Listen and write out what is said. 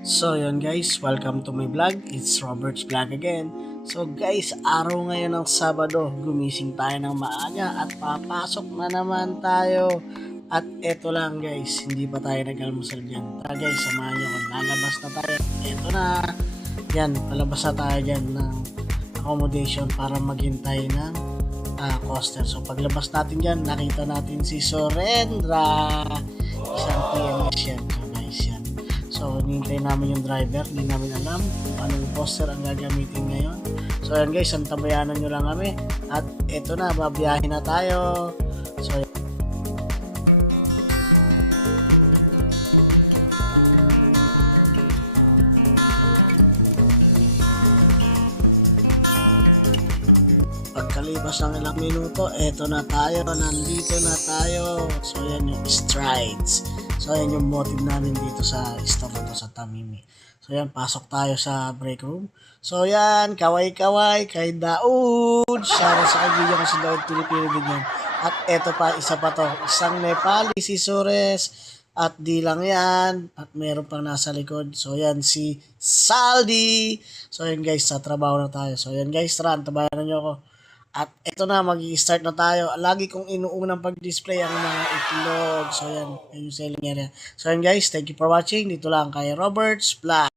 So yun guys, welcome to my vlog. It's Robert's Vlog again. So guys, araw ngayon ng Sabado, gumising tayo ng maaga at papasok na naman tayo. At eto lang guys, hindi pa tayo nag-almusal dyan. Tara guys, samahan nyo ko, lalabas na tayo. Eto na, yan, palabas na tayo dyan ng accommodation para maghintay ng coaster. So paglabas natin dyan, nakita natin si Sorendra. Isang PMS yan. So guys, yan. So, hinihintay namin yung driver. Hindi namin alam kung anong poster ang gagamitin ngayon. So, yan guys, antabayanan nyo lang kami. At eto na, babiyahin na tayo. So, pagkalipas ng ilang minuto, eto na tayo. Nandito na tayo. So, yan yung strides. So, yan yung motive namin dito sa store na to sa Tamimi. So, yan, pasok tayo sa break room. So, yan, kaway-kaway kay Daud. Shoutout sa kaibigan ko si Daud Pilipino din yan. At eto pa, isa pa to. Isang Nepali, si Sures. At di lang yan. At meron pang nasa likod. So, yan, si Saldi. So, yan guys, sa trabaho na tayo. So, yan guys, tara, antabayan nyo ako. At eto na, mag-i-start na tayo. Lagi kong inuunang pag-display ang mga itlog. So yan, yung selling area. So yan guys, thank you for watching. Dito lang kay Robert's Vlog.